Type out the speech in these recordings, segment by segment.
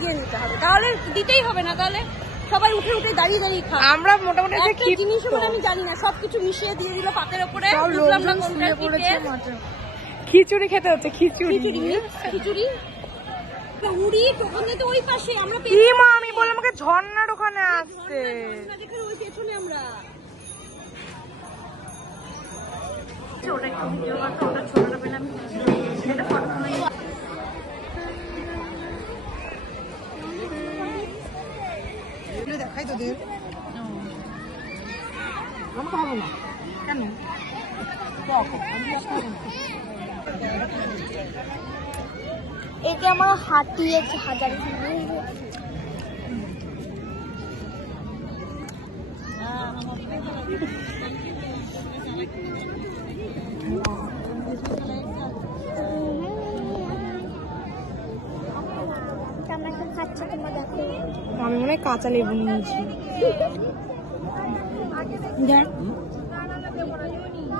গিয়ে নিতে হবে, তাহলে দিতেই হবে না, তাহলে সবাই উঠে উঠে দাঁড়িয়ে দাঁড়িয়ে খায়। আমরা মোটামুটি একটা জিনিস মানে আমি জানি না, সবকিছু মিশিয়ে দিয়ে দিল পাতের উপরে। খিচুড়ি খেতে হচ্ছে, খিচুড়ি খিচুড়ি উড়ি ওখানে তো ওই পাশে আমরা কি মা আমি বললাম আমাকে ঝর্ণার ওখানে আসছে, ওই পেছনে আমরা ওটা একটু ভিডিও করতে, ওটা ছোটটা পেলাম এটা ফটো দেখাই তোদের আমি খাবো না কেন এটা আমার হাতিয়েছে হাজার খাচ্ছে তোমরা দেখো। আমি মনে হয় কাঁচা লেবু নিয়েছি।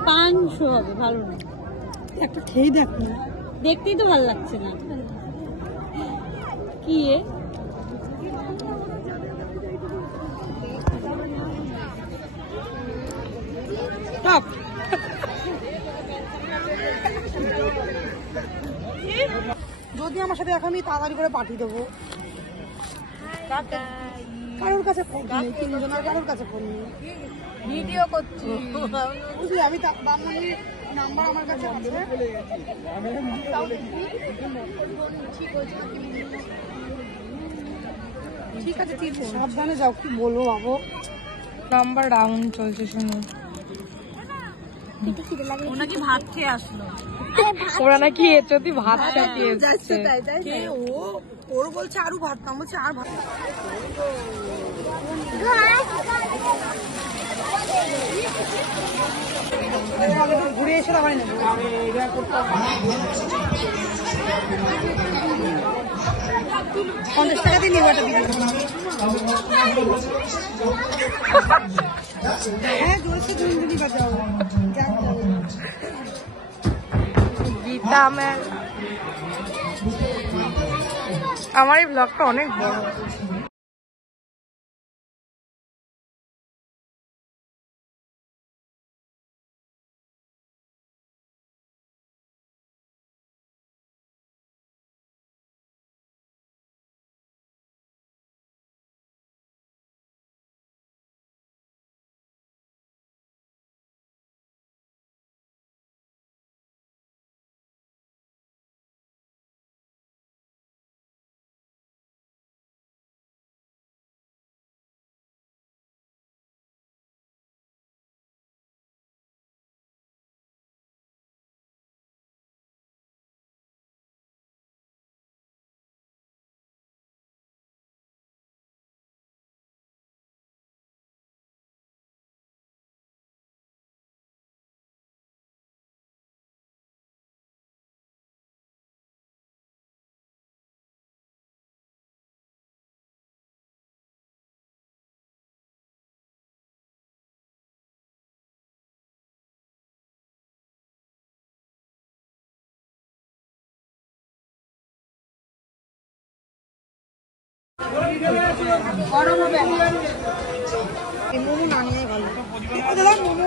পাঁচশো হবে, ভালো না একটা খেয়ে দেখ না, দেখতেই তো ভালো লাগছে না। কি টক যদি আমার সাথে এখন আমি তাড়াতাড়ি করে পাঠিয়ে দেবো। কারোর কাছে ফোন নেই, তিনজনের কারোর কাছে ফোন নেই, ভিডিও করছি বুঝলি আমি নাম্বার আমার কাছে আছে। ঠিক আছে ঠিক সাবধানে যাও, কি বলবো বাবু নাম্বার ডাউন চলছে শুনো। ওরা কি ভাত খেয়ে আসলো, ওরা নাকি এসে ভাত চাপিয়ে এসছে, ওর বলছে আরো ভাত না, বলছে আর ভাত ঘুরে এসে আবার নেবো। 50 টাকা দিয়ে নিবাটা দিয়ে হ্যাঁ জোরছে দুদিনই বাজাও গীতা ম্যাম। আমার এই ব্লগটা অনেক বড়। গরম হবে মোমো না নিয়ে ভালো দাদা মোমো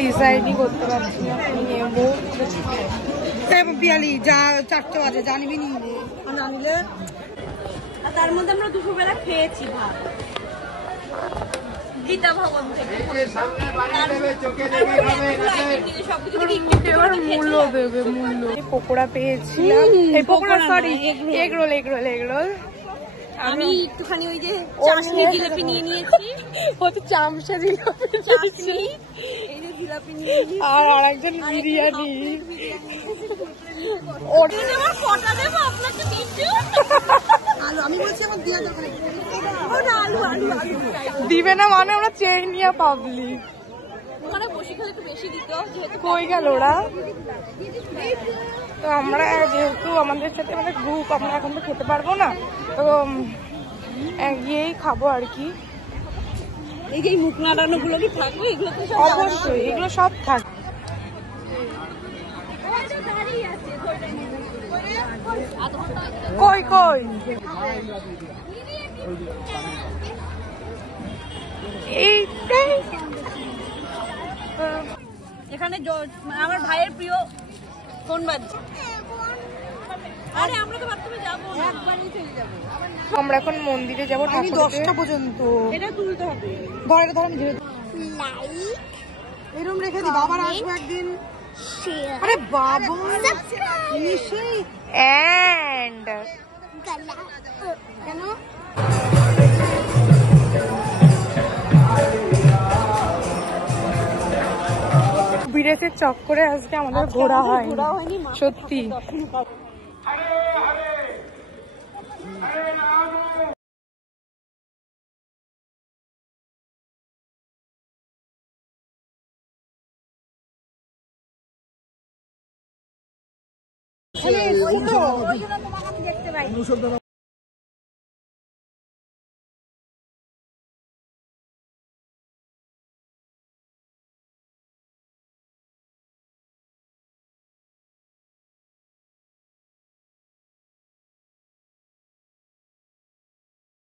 ডিসাইডই করতে পারছি না নেবো পিয়ালি যা 4টে বাজে জানিবি নি জানিলে তার মধ্যে আমরা দুপুর বেলা খেয়েছি ভাত গীতা ভবন থেকে। মূল্য দেবে মূল্য। পকোড়া পেয়েছিলাম, এই পকোড়া সরি এগ রোল। আমি একটুখানি ওই যে চাশনি জিলিপি নিয়ে নিয়েছি। ও তো চামচা জিলাপি আর আরেকজন বিরিয়ানি। দিবে না মানে আমরা চেয়ে নিয়ে পাবলিক কই গেল ওরা। তো আমরা যেহেতু আমাদের সাথে আমাদের গ্রুপ, আমরা এখন তো খেতে পারবো না, তো গিয়েই খাবো আর কি। এই মুখ নাড়ানো গুলো কি থাকবে? অবশ্যই এগুলো সব থাকবে। কই কই এখানে আমার ভাইয়ের প্রিয় ফোন বাজছে। আরে আমরা তো বাথরুমে যাবো না, একবারই চলে যাবো। আমরা এখন মন্দিরে যাবো 10টা পর্যন্ত। এটা তুলতে হবে। ধরে ধরে আমি ধরে লাইক এরকম রেখে দিই, বাবার আসবো একদিন। আরে বাবা নিশ্চয়ই। এন্ড কেন বিদেশের চক্করে আজকে আমাদের ঘোরা হয়নি সত্যি। দেখতে পাই।